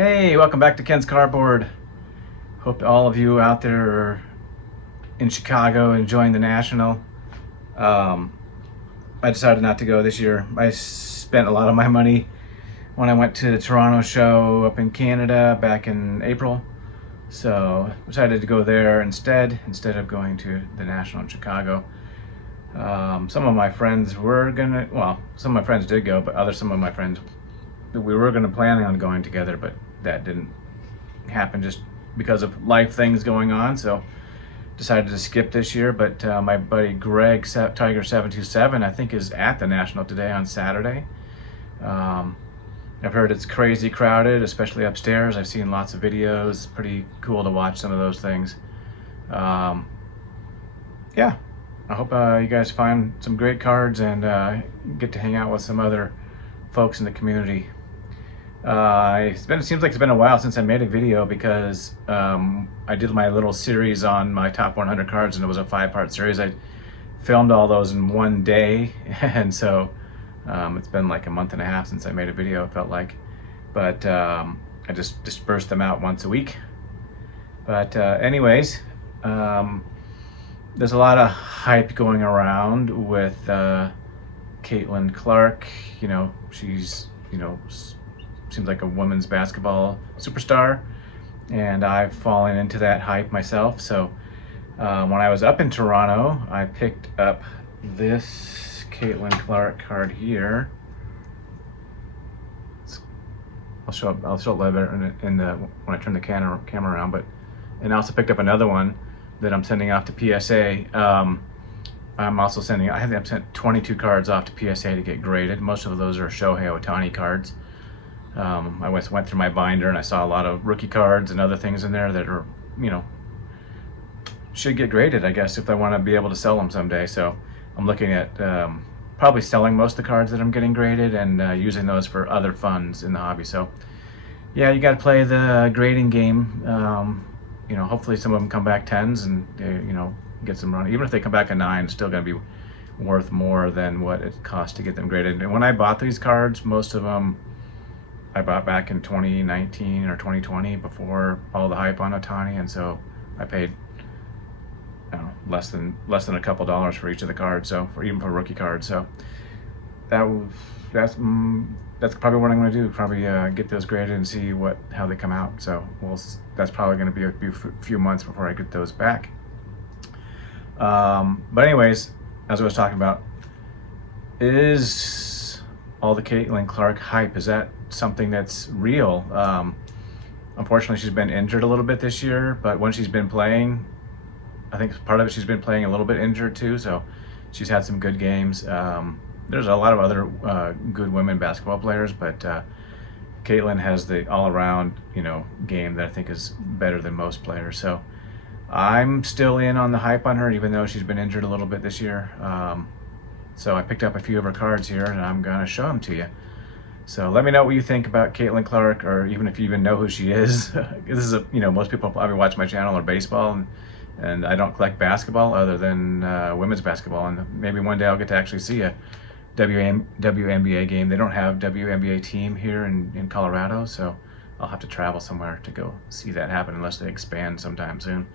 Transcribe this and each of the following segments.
Hey, welcome back to Ken's Cardboard. Hope all of you out there are in Chicago enjoying the National. I decided not to go this year. I spent a lot of my money when I went to the Toronto show up in Canada back in April. So I decided to go there instead of going to the National in Chicago. Some of my friends were gonna, some of my friends did go, but some of my friends, we were gonna plan on going together, but that didn't happen just because of life things going on. So decided to skip this year. But my buddy Greg Tiger 727, I think, is at the National today on Saturday. I've heard it's crazy crowded, especially upstairs. I've seen lots of videos. Pretty cool to watch some of those things. Yeah, I hope you guys find some great cards and get to hang out with some other folks in the community. It seems like it's been a while since I made a video because I did my little series on my top 100 cards, and it was a 5-part series. I filmed all those in one day, and so it's been like a month and a half since I made a video, it felt like. But I just dispersed them out once a week. But anyways, there's a lot of hype going around with Caitlin Clark. You know, she's, seems like a women's basketball superstar, and I've fallen into that hype myself. So when I was up in Toronto, I picked up this Caitlin Clark card here. I'll show it later when I turn the camera around. And I also picked up another one that I'm sending off to PSA. I have sent 22 cards off to PSA to get graded. Most of those are Shohei Ohtani cards. I went through my binder and I saw a lot of rookie cards and other things in there that are, should get graded, I guess, if I want to be able to sell them someday. So I'm looking at probably selling most of the cards that I'm getting graded and using those for other funds in the hobby. So yeah, you got to play the grading game. Hopefully some of them come back 10s and get some run. Even if they come back a 9, it's still going to be worth more than what it costs to get them graded. And when I bought these cards, most of them I bought back in 2019 or 2020 before all the hype on Ohtani, and so I paid less than a couple dollars for each of the cards. So even for rookie cards, so that's probably what I'm going to do. Probably get those graded and see how they come out. So that's probably going to be a few months before I get those back. But anyways, as I was talking about, is all the Caitlin Clark hype, is that something that's real? Unfortunately, she's been injured a little bit this year, but when she's been playing, I think part of it she's been playing a little bit injured too, so she's had some good games. There's a lot of other good women basketball players, but Caitlin has the all-around game that I think is better than most players. So I'm still in on the hype on her, even though she's been injured a little bit this year. So I picked up a few of her cards here, and I'm gonna show them to you. So let me know what you think about Caitlin Clark, or even if you even know who she is. This is most people probably watch my channel or baseball, and I don't collect basketball other than women's basketball. And maybe one day I'll get to actually see a WNBA game. They don't have WNBA team here in Colorado, so I'll have to travel somewhere to go see that happen unless they expand sometime soon.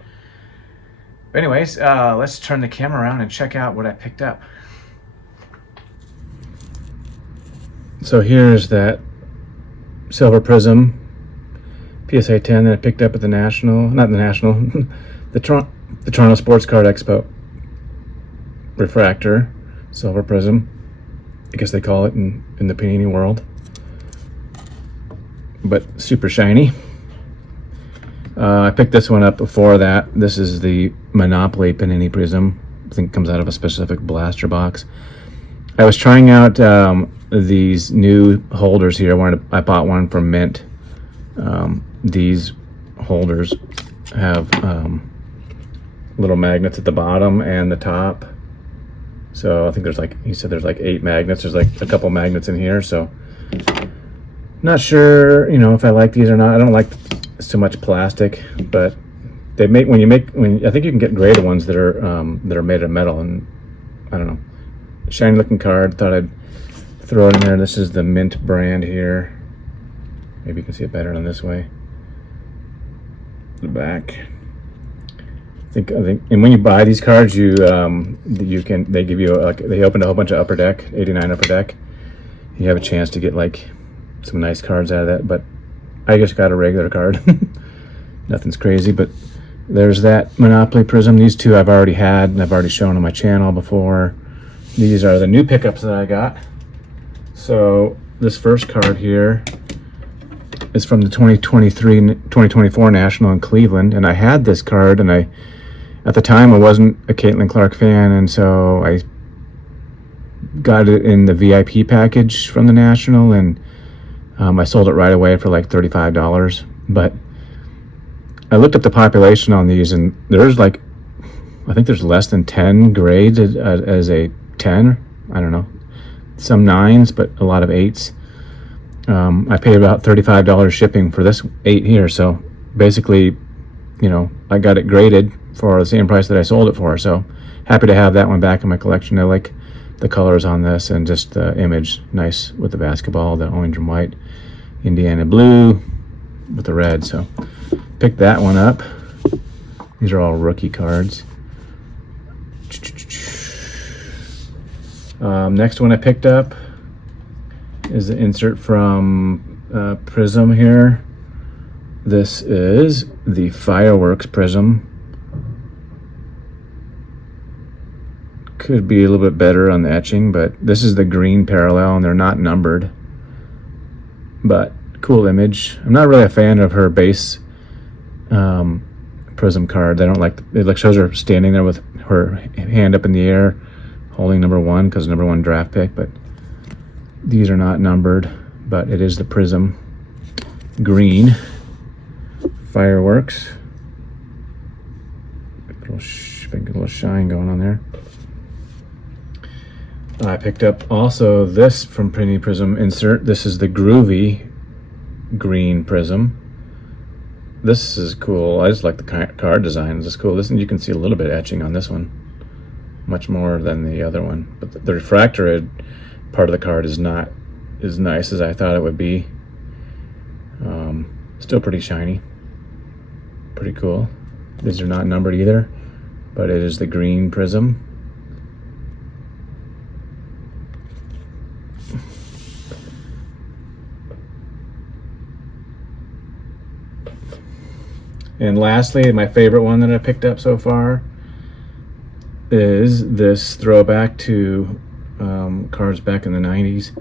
But anyways, let's turn the camera around and check out what I picked up. So here's that Silver Prism PSA 10 that I picked up at the National, not the National, the Toronto Sports Card Expo. Refractor, Silver Prism, I guess they call it in the Panini world. But super shiny. I picked this one up before that. This is the Monopoly Panini Prism. I think it comes out of a specific blaster box. I was trying out these new holders here. I bought one from Mint. These holders have little magnets at the bottom and the top. So I think he said there's like 8 magnets. There's like a couple magnets in here. So not sure, if I like these or not. I don't like so much plastic, but they make I think you can get graded ones that are made of metal, and I don't know. Shiny looking card. Thought I'd throw it in there. This is the Mint brand here. Maybe you can see it better than this way. The back. I think, and when you buy these cards, they give you they opened a whole bunch of Upper Deck, 89 Upper Deck. You have a chance to get like some nice cards out of that, but I just got a regular card. Nothing's crazy, but there's that Monopoly Prism. These two I've already had and I've already shown on my channel before. These are the new pickups that I got. So this first card here is from the 2024 National in Cleveland, and I had this card, and at the time I wasn't a Caitlin Clark fan, and so I got it in the VIP package from the National, and I sold it right away for like $35. But I looked up the population on these, and there's like, I think there's less than 10 grades as a 10. I don't know, some 9s, but a lot of 8s. I paid about $35 shipping for this 8 here, so basically, you know, I got it graded for the same price that I sold it for. So happy to have that one back in my collection. I like the colors on this, and just the image, nice with the basketball, the orange and white, Indiana blue with the red. So picked that one up. These are all rookie cards. Next one I picked up is the insert from Prism here. This is the Fireworks Prism. Could be a little bit better on the etching, but this is the green parallel, and they're not numbered. But cool image. I'm not really a fan of her base Prism cards. I don't like it. Like shows her standing there with her hand up in the air, holding number 1 because number 1 draft pick. But these are not numbered, but it is the Prism green Fireworks. Get a little shine going on there. I picked up also this from Penny Prism insert. This is the Groovy green Prism. This is cool. I just like the card design. This is cool. Listen, you can see a little bit etching on this one, much more than the other one. But the refractor part of the card is not as nice as I thought it would be. Still pretty shiny, pretty cool. These are not numbered either, but it is the green Prism. And lastly, my favorite one that I picked up so far is this throwback to cards back in the 90s.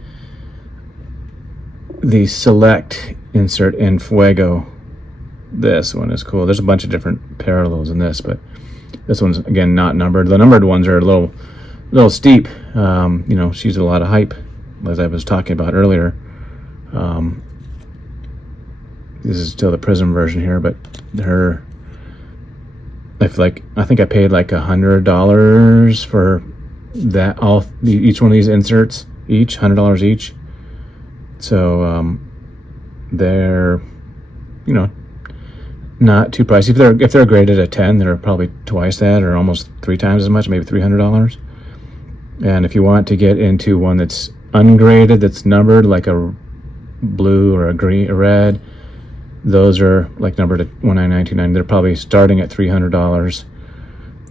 The Select insert in Fuego. This one is cool. There's a bunch of different parallels in this, but this one's, again, not numbered. The numbered ones are a little steep. You know, she used a lot of hype, as I was talking about earlier. This is still the Prism version here, but I think I paid like $100 for that, each one of these inserts, $100 each. So they're, you know, not too pricey. If they're graded at 10, they're probably twice that, or almost 3 times as much, maybe $300. And if you want to get into one that's ungraded, that's numbered, like a blue or a green, a red, those are like numbered at $199.99. They're probably starting at $300,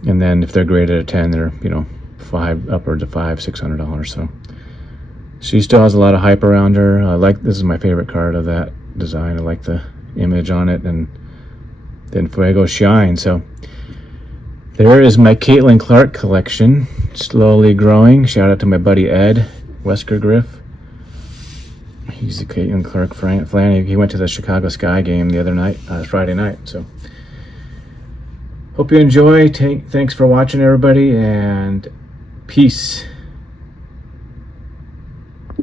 and then if they're graded at 10, they're, you know, upwards of $600. So she still has a lot of hype around her. This is my favorite card of that design. I like the image on it, and then Fuego Shine. So there is my Caitlin Clark collection, slowly growing. Shout out to my buddy Ed Wesker Griff. He's a Caitlin Clark fan. He went to the Chicago Sky game the other night, Friday night. So hope you enjoy. Thanks for watching, everybody, and peace.